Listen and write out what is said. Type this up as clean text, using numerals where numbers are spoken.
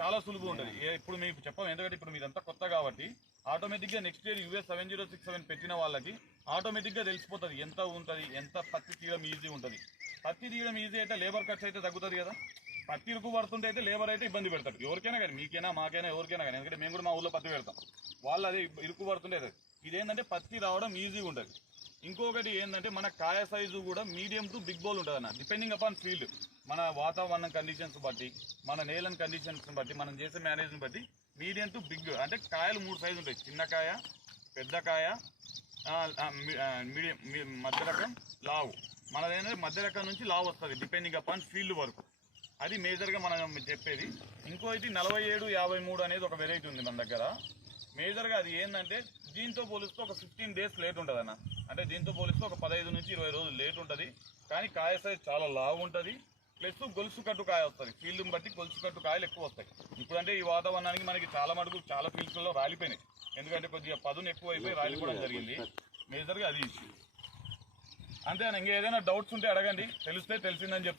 చాలా సులువు ఉంటుంది. ఇప్పుడు మీకు చెప్పాం, ఎందుకంటే ఇప్పుడు మీరంతా కొత్త కాబట్టి ఆటోమేటిక్గా నెక్స్ట్ ఇయర్ US 7067 పెట్టిన వాళ్ళకి ఆటోమేటిక్గా తెలిసిపోతుంది ఎంత ఉంటుంది, ఎంత పత్తి తీయడం ఈజీ ఉంటుంది. పత్తి తీయడం ఈజీ అయితే లేబర్ ఖర్చు అయితే తగ్గుతుంది కదా. పత్తి ఇరుకు పడుతుంటే అయితే లేబర్ అయితే ఇబ్బంది పెడతాడు, ఎవరికైనా కానీ, మీకైనా మాకైనా ఎవరికైనా కానీ. ఎందుకంటే మేము కూడా మా ఊళ్ళో పత్తి పెడతాం, వాళ్ళు అదే ఇరుకు పడుతుంటే. ఇదేంటంటే పత్తి రావడం ఈజీగా ఉంటుంది. ఇంకొకటి ఏంటంటే మన కాయ సైజు కూడా మీడియం టు బిగ్ బౌల్ ఉంటుంది అన్న, డిపెండింగ్ అపాన్ ఫీల్డ్. మన వాతావరణం కండిషన్స్ బట్టి, మన నేలని కండిషన్స్ బట్టి, మనం చేసే మేనేజ్ని బట్టి మీడియం టు బిగ్ అంటే కాయలు 3 సైజు ఉంటాయి. చిన్న కాయ, పెద్ద కాయ, మీడియం, మధ్య రకం, లావు. మనదేంటంటే మధ్య రకం నుంచి లావు వస్తుంది డిపెండింగ్ అపాన్ ఫీల్డ్ వరకు. అది మేజర్గా మనం చెప్పేది. ఇంకోటి 4753 అనేది ఒక వెరైటీ ఉంది మన దగ్గర. మేజర్గా అది ఏంటంటే దీంతో పోలిస్తే ఒక 15 డేస్ లేట్ ఉంటుంది అన్న. అంటే దీంతో పోలిస్తే ఒక 15 నుంచి 20 రోజులు లేట్ ఉంటుంది. కానీ కాయ సైజ్ చాలా లావు ఉంటుంది. ప్లస్ గొలుసు కట్టు కాయ వస్తుంది, ఫీల్డ్ని బట్టి గొలుసు కట్టు కాయలు ఎక్కువ వస్తాయి. ఇప్పుడంటే ఈ వాతావరణానికి మనకి చాలా మటుకు చాలా ఫీల్డ్స్లో రాలిపోయినాయి, ఎందుకంటే కొద్దిగా పదును ఎక్కువ అయిపోయి రాలిపోవడం జరిగింది. మేజర్గా అది ఇష్యూ. అంతే అన్న. ఇంకేదైనా డౌట్స్ ఉంటే అడగండి, తెలిస్తే తెలిసిందని చెప్తాను.